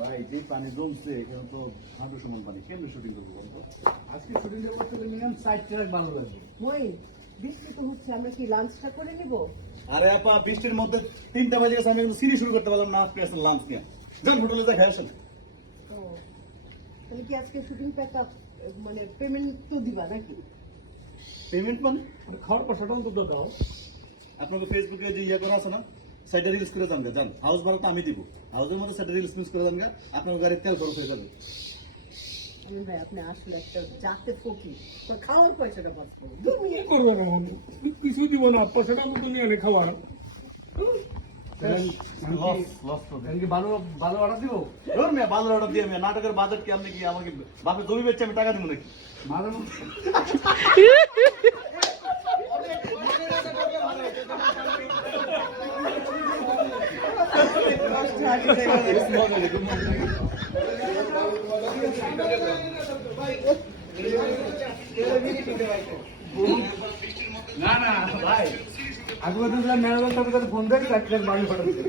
ভাই যে পানি জমছে এখানে তো হাঁটু সমান পানি, কেমনে শুটিং করবো বলতো? আজকে শুটিং করতে গেলে মিনিমাম 60 ট্রাক ভালো লাগবে। ওই বৃষ্টি তো হচ্ছে, আমরা কি লাঞ্চটা করে নিব? আরে আপা বৃষ্টির মধ্যে 3টা বাজে গেছে, আমি কিন্তু সিঁড়ি শুরু করতে পারলাম না। আপনি আসেন লাঞ্চ নিয়ে যান, হোটেলে যাই খাই আসেন। ও, তাহলে কি আজকে শুটিং প্যাক আপ, মানে পেমেন্ট তো দিবা নাকি? পেমেন্ট মানে মানে খাওয়ার পয়সাটা অন্তত দাও। আপনাকে ফেসবুকে যে ইয়ে করা আছে না, সাইডে রিলস করে যান গা, যান। হাউস ভাড়া তো আমি দিব, হাউসের মধ্যে সাইডে রিলস মিস করে যান গা, আপনার গাড়ির তেল খরচ হয়ে যাবে। আমি ভাই আপনি আসলে একটা যাতে ফকি, খাওয়ার পয়সাটা বাঁচবো। কি করবো না কিছু দিব না, পয়সাটা আমি তো নিয়ে খাওয়ার। লস লস তো কি ভালো ভালো অর্ডার দিব? ধর মিয়া, ভালো অর্ডার দিয়ে মিয়া, নাটকের বাজেট কি আপনি কি আমাকে বাপে জমি বেচছে আমি টাকা দিব নাকি? ভালো না না ভাই, আগে বলছিলাম ম্যানেজার সাথে ফোন দেয়, 4 ট্রাক বাড়ি পাঠাচ্ছে।